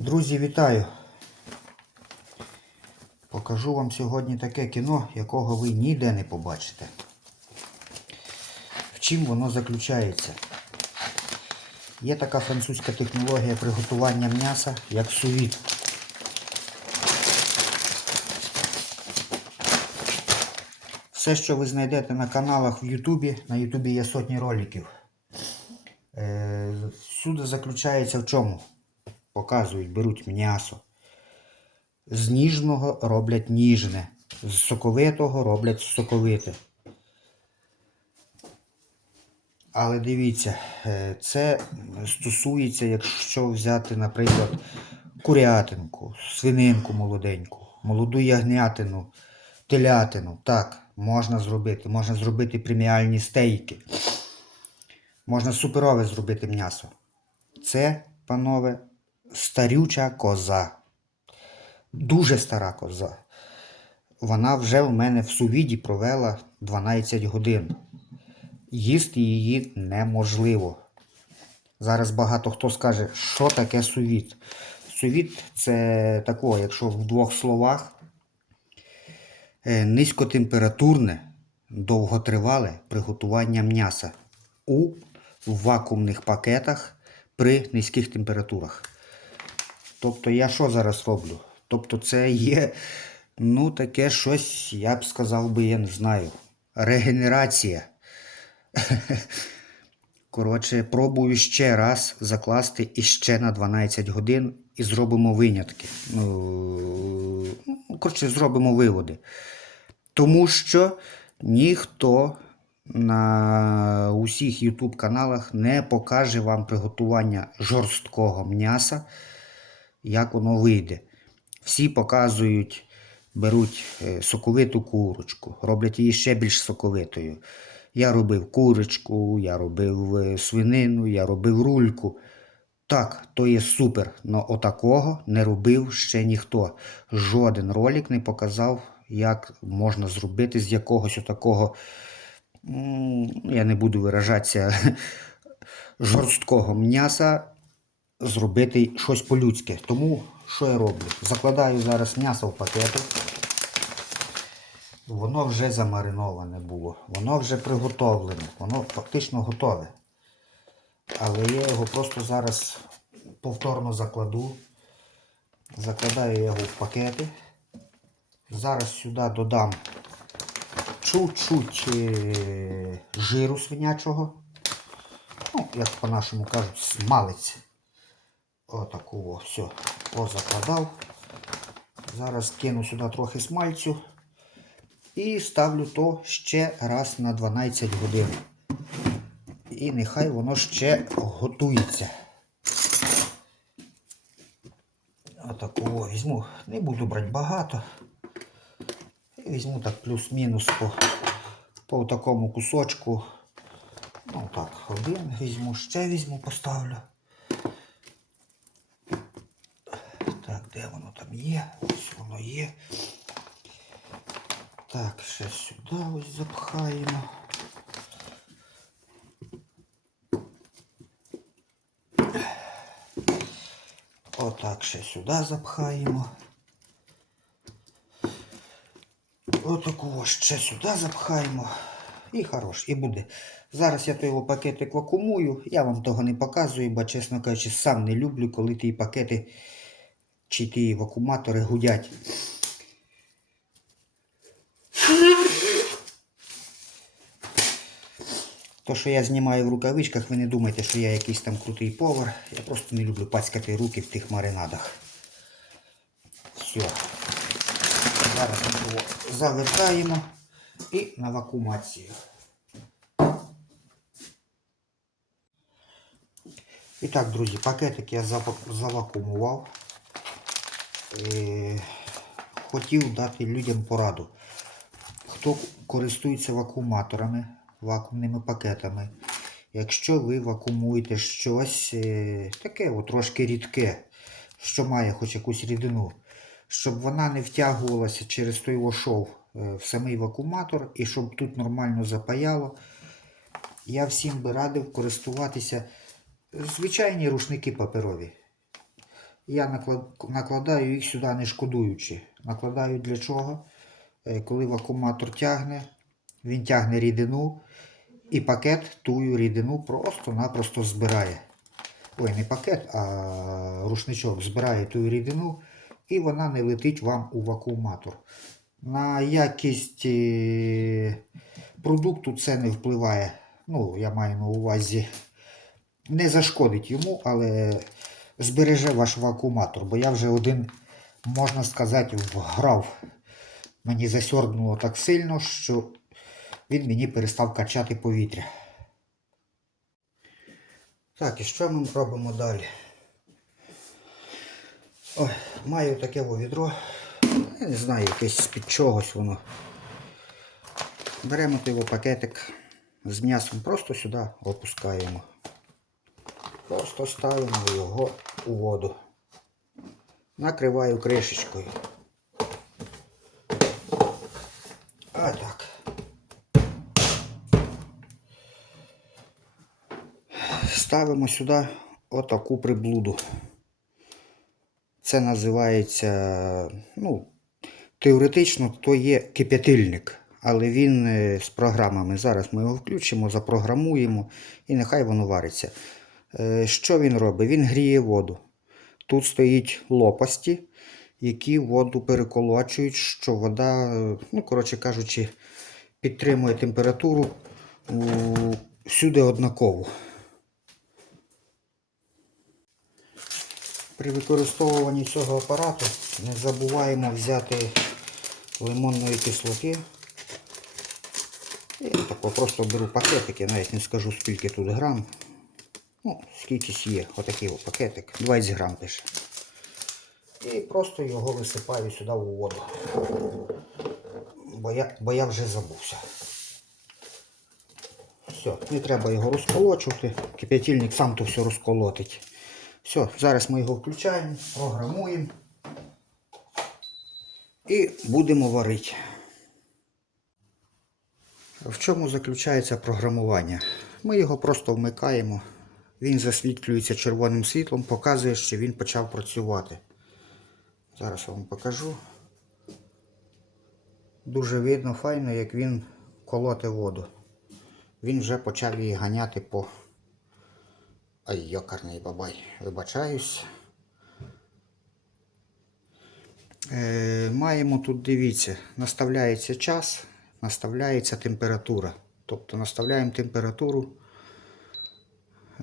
Друзі, вітаю! Покажу вам сьогодні таке кіно, якого ви ніде не побачите. В чим воно заключається? Є така французька технологія приготування м'яса, як сувіт. Все, що ви знайдете на каналах в Ютубі, на Ютубі є сотні роликів. Е, Сюди заключається в чому? Показують, беруть м'ясо. З ніжного роблять ніжне, з соковитого роблять соковите. Але дивіться, е, це стосується, якщо взяти, наприклад, курятинку, свининку молоденьку, молоду ягнятину, телятину. Так, можна зробити. Можна зробити преміальні стейки. Можна суперове зробити м'ясо. Це, панове, старюча коза. Дуже стара коза. Вона вже в мене в сувіді провела 12 годин. Їсти її неможливо. Зараз багато хто скаже, що таке сувіт. Сувіт це тако, якщо в двох словах, е, низькотемпературне, довготривале приготування м'яса у вакуумних пакетах при низьких температурах. Тобто я що зараз роблю? Тобто це є, ну, таке щось, я б сказав би, я не знаю, регенерація. Коротше, пробую ще раз закласти іще на 12 годин і зробимо винятки. Ну, ну, коротше, зробимо виводи. Тому що ніхто на усіх YouTube каналах не покаже вам приготування жорсткого м'яса, як воно вийде. Всі показують, беруть е, соковиту курочку, роблять її ще більш соковитою. Я робив курочку, я робив е, свинину, я робив рульку. Так, то є супер, але отакого не робив ще ніхто. Жоден ролик не показав, як можна зробити з якогось отакого, я не буду виражатися, жорсткого м'яса зробити щось по-людськи. Тому що я роблю? Закладаю зараз м'ясо в пакети. Воно вже замариноване було, воно вже приготовлене, воно фактично готове. Але я його просто зараз повторно закладу. Закладаю його в пакети. Зараз сюди додам чуть-чуть е, жиру свинячого. Ну, як по-нашому кажуть, смалець. Отакого все. Позакладав. Зараз кину сюди трохи смальцю. І ставлю то ще раз на 12 годин. І нехай воно ще готується. Отакого візьму. Не буду брати багато. І візьму так плюс-мінус по, по такому кусочку. Ну так, один візьму, ще візьму, поставлю. Так, де воно там є? Ось воно є. Так, ще сюди ось запхаємо. Отак ще сюди запхаємо. Отакого ще сюди запхаємо. І хорош, і буде. Зараз я той його пакетик вакуумую. Я вам того не показую, бо, чесно кажучи, сам не люблю, коли ті пакети чи ті вакууматори гудять. То, що я знімаю в рукавичках, ви не думайте, що я якийсь там крутий повар. Я просто не люблю пацькати руки в тих маринадах. Все. Зараз ми його завертаємо і на вакуумацію. І так, друзі, пакетик я зава- завакуумував. Е, Хотів дати людям пораду. Хто користується вакууматорами, вакуумними пакетами, якщо ви вакуумуєте щось е, таке от, трошки рідке, що має хоч якусь рідину, щоб вона не втягувалася через той його шов е, в самий вакууматор і щоб тут нормально запаяло, я всім би радив користуватися звичайні рушники паперові. Я накладаю їх сюди не шкодуючи. Накладаю для чого? Е, Коли вакууматор тягне, він тягне рідину, і пакет тую рідину просто-напросто збирає. Ой, не пакет, а рушничок збирає ту рідину, і вона не летить вам у вакууматор. На якість е, продукту це не впливає. Ну, я маю на увазі, не зашкодить йому, але збереже ваш вакууматор. Бо я вже один, можна сказати, вграв. Мені засьорбнуло так сильно, що він мені перестав качати повітря. Так, і що ми робимо далі? Ой, маю таке відро. Я не знаю, якесь з-під чогось воно. Беремо його пакетик з м'ясом, просто сюди опускаємо. Просто ставимо його у воду. Накриваю кришечкою. А так. Ставимо сюди отаку приблуду. Це називається, ну, теоретично то є кип'ятильник, але він е, з програмами. Зараз ми його включимо, запрограмуємо і нехай воно вариться. Е, Що він робить? Він гріє воду. Тут стоїть лопасті, які воду переколочують, що вода, е, ну, коротше кажучи, підтримує температуру всюди однакову. При використовуванні цього апарату не забуваємо взяти лимонної кислоти. І тако просто беру пакетик, я навіть не скажу скільки тут грам. Ну, скількись є, отакий от пакетик, 20 грам пише. І просто його висипаю сюди у воду. Бо я, бо я вже забувся. Все, не треба його розколочувати. Кип'ятильник сам то все розколотить. Все, зараз ми його включаємо, програмуємо і будемо варити. В чому заключається програмування? Ми його просто вмикаємо, він засвітлюється червоним світлом, показує, що він почав працювати. Зараз я вам покажу. Дуже видно файно, як він колоте воду. Він вже почав її ганяти по Ай, йокарний бабай, вибачаюсь. Е, маємо тут, дивіться, наставляється час, наставляється температура. Тобто наставляємо температуру.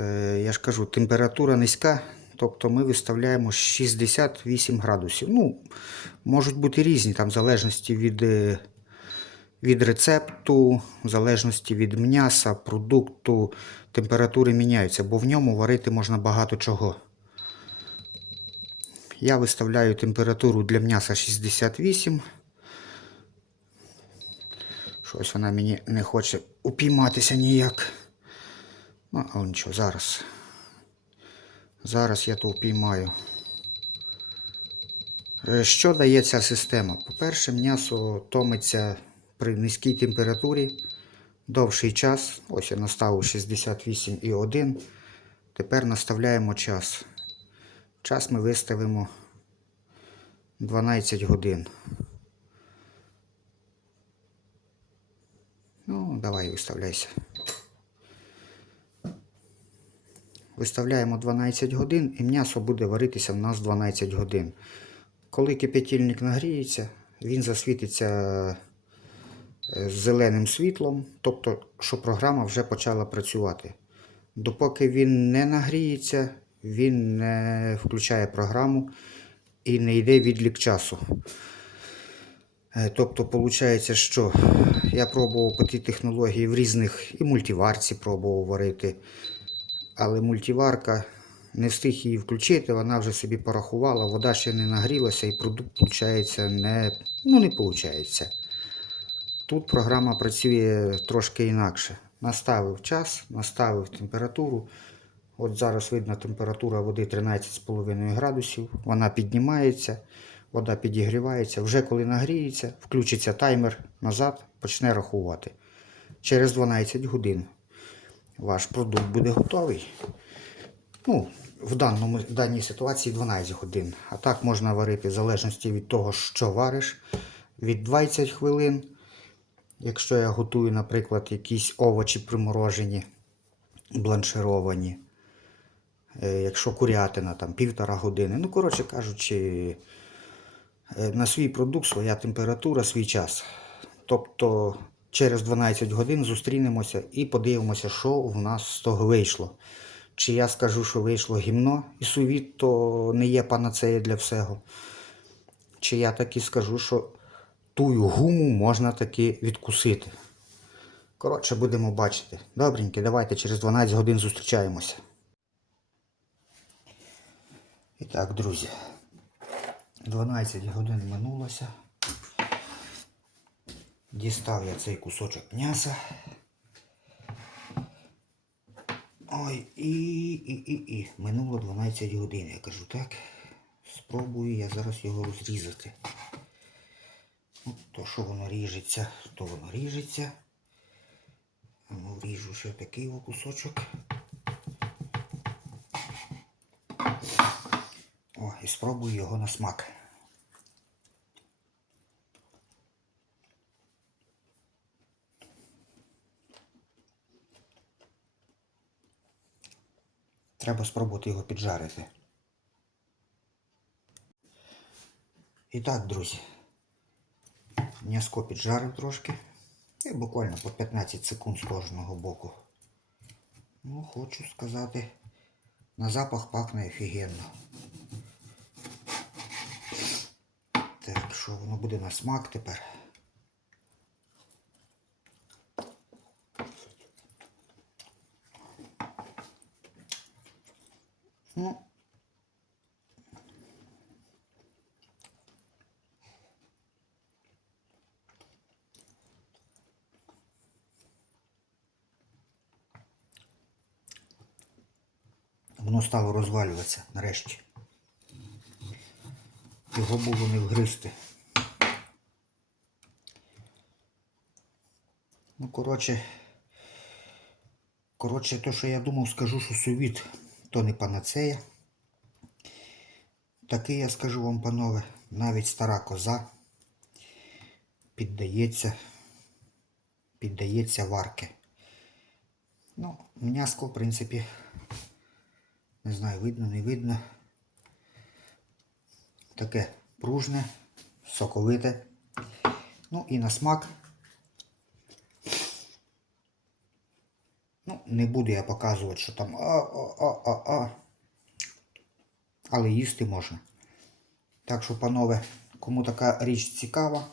Е, я ж кажу, температура низька, тобто ми виставляємо 68 градусів. Ну, можуть бути різні, там, в залежності від, е, від рецепту, в залежності від м'яса, продукту, температури міняються, бо в ньому варити можна багато чого. Я виставляю температуру для м'яса 68. Щось вона мені не хоче упійматися ніяк. Ну, але нічого, зараз. Зараз я то упіймаю. Е, Що дає ця система? По-перше, м'ясо томиться при низькій температурі довший час. Ось я наставив 68,1. Тепер наставляємо час. Час ми виставимо 12 годин. Ну, давай виставляйся. Виставляємо 12 годин і м'ясо буде варитися в нас 12 годин. Коли кип'ятильник нагріється, він засвітиться е, зеленим світлом, тобто, що програма вже почала працювати. Допоки він не нагріється, він не включає програму і не йде відлік часу. Е, Тобто, виходить, що я пробував по тій технології в різних і мультиварці пробував варити, але мультиварка не встиг її включити, вона вже собі порахувала, вода ще не нагрілася і продукт, виходить, не, ну, не виходить. Тут програма працює трошки інакше. Наставив час, наставив температуру. От зараз видно температура води 13,5 градусів. Вона піднімається, вода підігрівається. Вже коли нагріється, включиться таймер назад, почне рахувати. Через 12 годин ваш продукт буде готовий. Ну, в, даному, в даній ситуації 12 годин. А так можна варити в залежності від того, що вариш, від 20 хвилин. Якщо я готую, наприклад, якісь овочі приморожені, бланшировані. Е, Якщо курятина, там півтора години. Ну, коротше кажучи, е, на свій продукт своя температура, свій час. Тобто через 12 годин зустрінемося і подивимося, що в нас з того вийшло. Чи я скажу, що вийшло гімно і сувіт, то не є панацея для всього. Чи я таки скажу, що тую гуму можна таки відкусити. Коротше, будемо бачити. Добренько, давайте через 12 годин зустрічаємося. І так, друзі, 12 годин минулося. Дістав я цей кусочок м'яса. Ой, і, і, і, і. Минуло 12 годин, я кажу, так. Спробую я зараз його розрізати. Ну, то, що воно ріжеться, то воно ріжеться. Ну, ріжу ще такий о кусочок. О, і спробую його на смак. Треба спробувати його піджарити. І так, друзі, м'яско піджарив трошки. І буквально по 15 секунд з кожного боку. Ну, хочу сказати, на запах пахне офігенно. Так, що воно буде на смак тепер? Ну, стало розвалюватися нарешті. Його було не вгризти. Ну, коротше, коротше, то, що я думав, скажу, що сувіт, то не панацея. Такий я скажу вам, панове, навіть стара коза піддається, піддається варки. Ну, м'яско, в принципі, не знаю, видно, не видно. Таке пружне, соковите. Ну і на смак. Ну, не буду я показувати, що там а-а-а-а-а. Але їсти можна. Так що, панове, кому така річ цікава,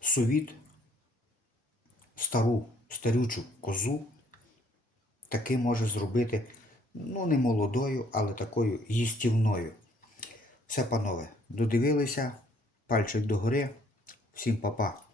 сувіт, стару, старючу козу, таки може зробити, ну, не молодою, але такою їстівною. Все, панове, додивилися, пальчик догори. Всім па-па.